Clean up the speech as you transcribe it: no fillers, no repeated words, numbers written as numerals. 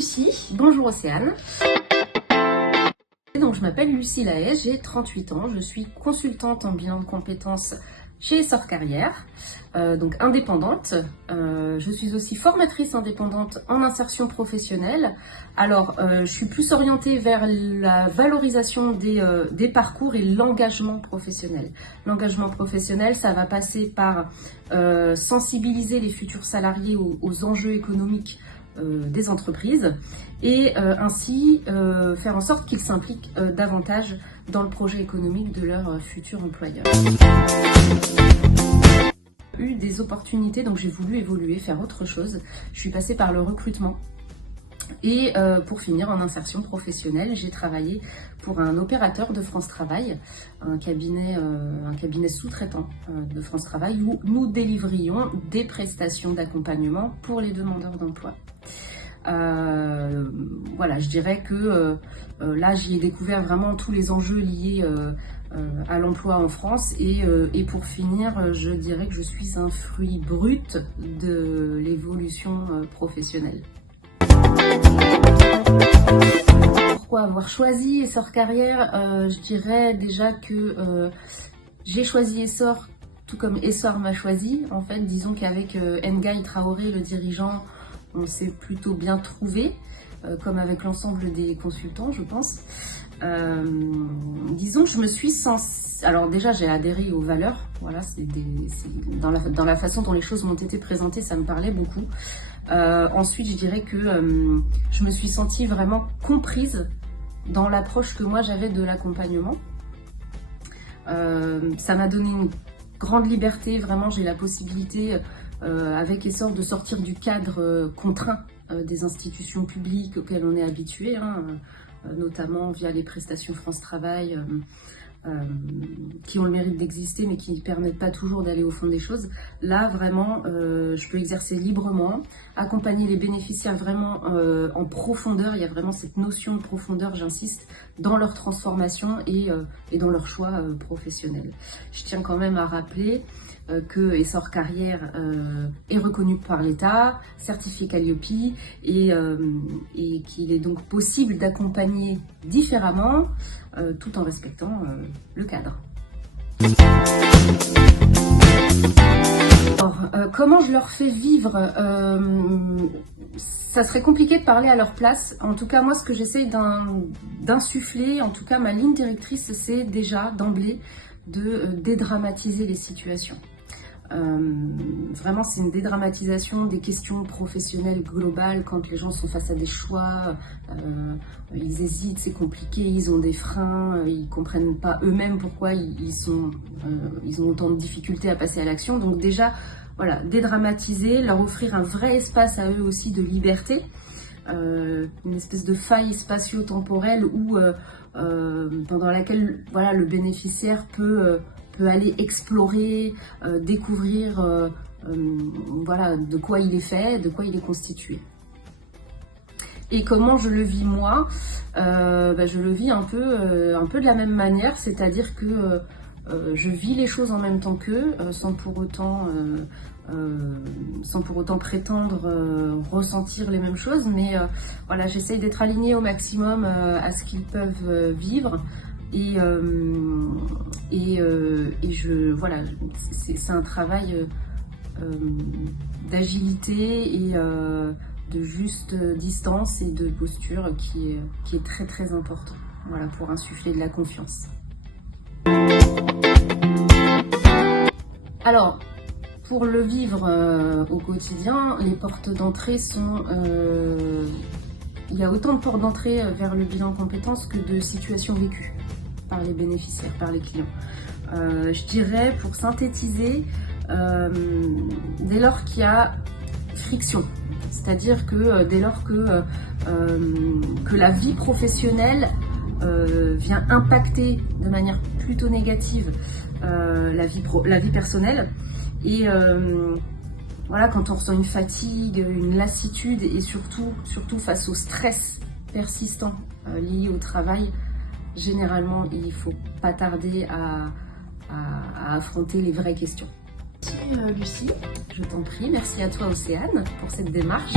Lucie. Bonjour Océane. Donc, je m'appelle Lucie Lahaye, j'ai 38 ans, je suis consultante en bilan de compétences chez Essor Carrière, donc indépendante. Je suis aussi formatrice indépendante en insertion professionnelle. Alors, je suis plus orientée vers la valorisation des parcours et l'engagement professionnel. L'engagement professionnel, ça va passer par sensibiliser les futurs salariés aux enjeux économiques des entreprises et ainsi faire en sorte qu'ils s'impliquent davantage dans le projet économique de leur futur employeur. J'ai eu des opportunités, donc j'ai voulu évoluer, faire autre chose. Je suis passée par le recrutement et pour finir en insertion professionnelle, j'ai travaillé pour un opérateur de France Travail, un cabinet sous-traitant de France Travail où nous délivrions des prestations d'accompagnement pour les demandeurs d'emploi. Voilà, je dirais que là j'y ai découvert vraiment tous les enjeux liés à l'emploi en France et pour finir, je dirais que je suis un fruit brut de l'évolution professionnelle. Pourquoi avoir choisi Essor Carrière? Je dirais déjà que j'ai choisi Essor tout comme Essor m'a choisi. En fait, disons qu'avec Ngaï Traoré, le dirigeant, on s'est plutôt bien trouvé, comme avec l'ensemble des consultants, je pense. Disons que je me suis alors déjà j'ai adhéré aux valeurs, voilà, dans la façon dont les choses m'ont été présentées, ça me parlait beaucoup. Ensuite, je dirais que je me suis sentie vraiment comprise dans l'approche que moi j'avais de l'accompagnement. Ça m'a donné une grande liberté, vraiment j'ai la possibilité avec Essor de sortir du cadre contraint des institutions publiques auxquelles on est habitué, notamment via les prestations France Travail qui ont le mérite d'exister mais qui ne permettent pas toujours d'aller au fond des choses. Là vraiment je peux exercer librement, accompagner les bénéficiaires vraiment en profondeur. Il y a vraiment cette notion de profondeur, j'insiste, dans leur transformation et dans leur choix professionnel. Je tiens quand même à rappeler que Essor Carrière est reconnu par l'État, certifié Calliope et qu'il est donc possible d'accompagner différemment tout en respectant le cadre. Alors, comment je leur fais vivre ça serait compliqué de parler à leur place. En tout cas, moi, ce que j'essaye d'insuffler, en tout cas ma ligne directrice, c'est déjà d'emblée de dédramatiser les situations. Vraiment, c'est une dédramatisation des questions professionnelles globales quand les gens sont face à des choix, ils hésitent, c'est compliqué, ils ont des freins, ils comprennent pas eux-mêmes pourquoi ils ont autant de difficultés à passer à l'action. Donc déjà, voilà, dédramatiser, leur offrir un vrai espace à eux aussi de liberté, une espèce de faille spatio-temporelle où pendant laquelle voilà, le bénéficiaire peut aller explorer, découvrir voilà, de quoi il est fait, de quoi il est constitué. Et comment je le vis moi? Je le vis un peu de la même manière, c'est-à-dire que je vis les choses en même temps qu'eux, sans pour autant prétendre ressentir les mêmes choses, mais voilà, j'essaye d'être alignée au maximum à ce qu'ils peuvent vivre. Voilà, c'est un travail d'agilité et de juste distance et de posture qui est très très important, voilà, pour insuffler de la confiance. Alors, pour le vivre au quotidien, les portes d'entrée sont... il y a autant de portes d'entrée vers le bilan compétences que de situations vécues par les bénéficiaires, par les clients. Je dirais, pour synthétiser, dès lors qu'il y a friction, c'est-à-dire que dès lors que la vie professionnelle vient impacter de manière plutôt négative la vie personnelle, et voilà, quand on ressent une fatigue, une lassitude et surtout face au stress persistant lié au travail, généralement, il ne faut pas tarder à affronter les vraies questions. Merci Lucie. Je t'en prie, merci à toi Océane pour cette démarche.